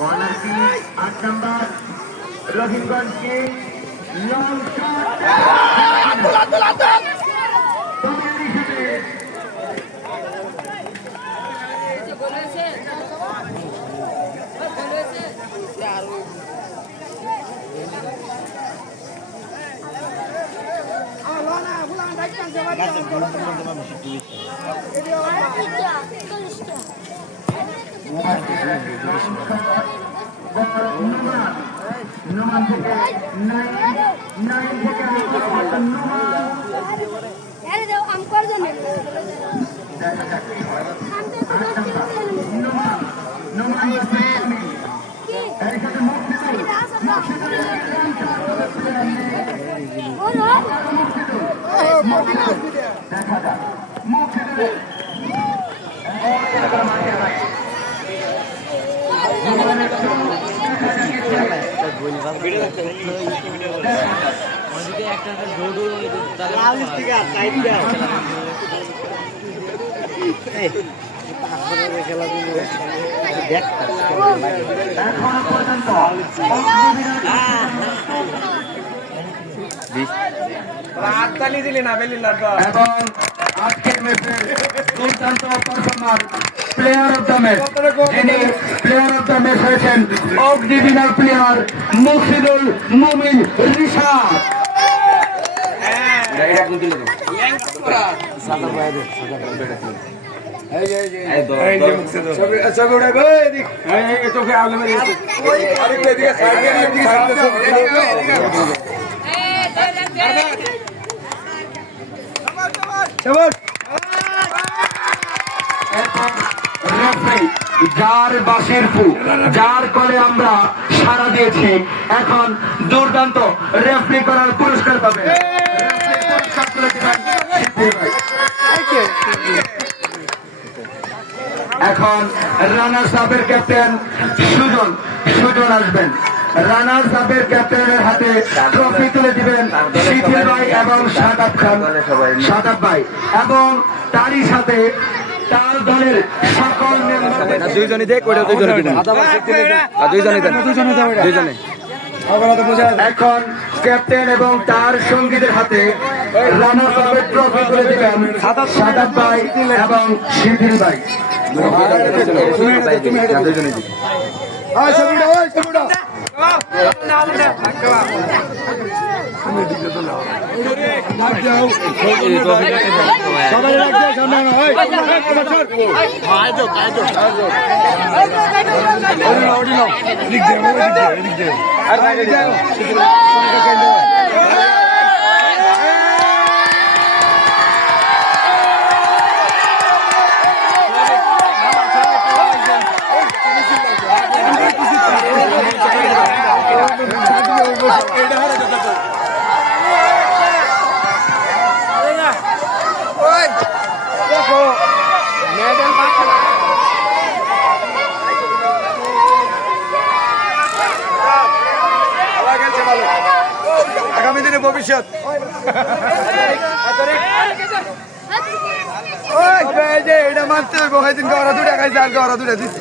Corner কি 8 নম্বর রহিমগঞ্জ কি long shot Numan থেকে 9 থেকে এবং আজকের ম্যাচের দুর্দান্ত performer player of the match যিনি প্লেয়ার অফ দ্য ম্যাচ হয়েছেন অফ ডিভিশনাল প্লেয়ার মুফিদুল মুমিন রিশাদ। যার বাঁশির ফু যার কলে আমরা সাড়া দিয়েছি এখন দুর্দান্ত রেফারি করার পুরস্কার পাবে। এখন রানার্স আপের ক্যাপ্টেন সুজন আসবেন। রানার্স আপের ক্যাপ্টেনের হাতে ট্রফি তুলে দিবেন শিথিল ভাই এবং সাদাব ভাই এবং তারই সাথে তার দলের সকল এখন ক্যাপ্টেন এবং তার সঙ্গীদের হাতে রানার্স আপের ট্রফি তুলে দিবেন সাদাব ভাই এবং শিথিল ভাই। আগামী দিনে ভবিষ্যৎ এটা মানতে হইব। দুটা খাইছে আর দুটা দিচ্ছে।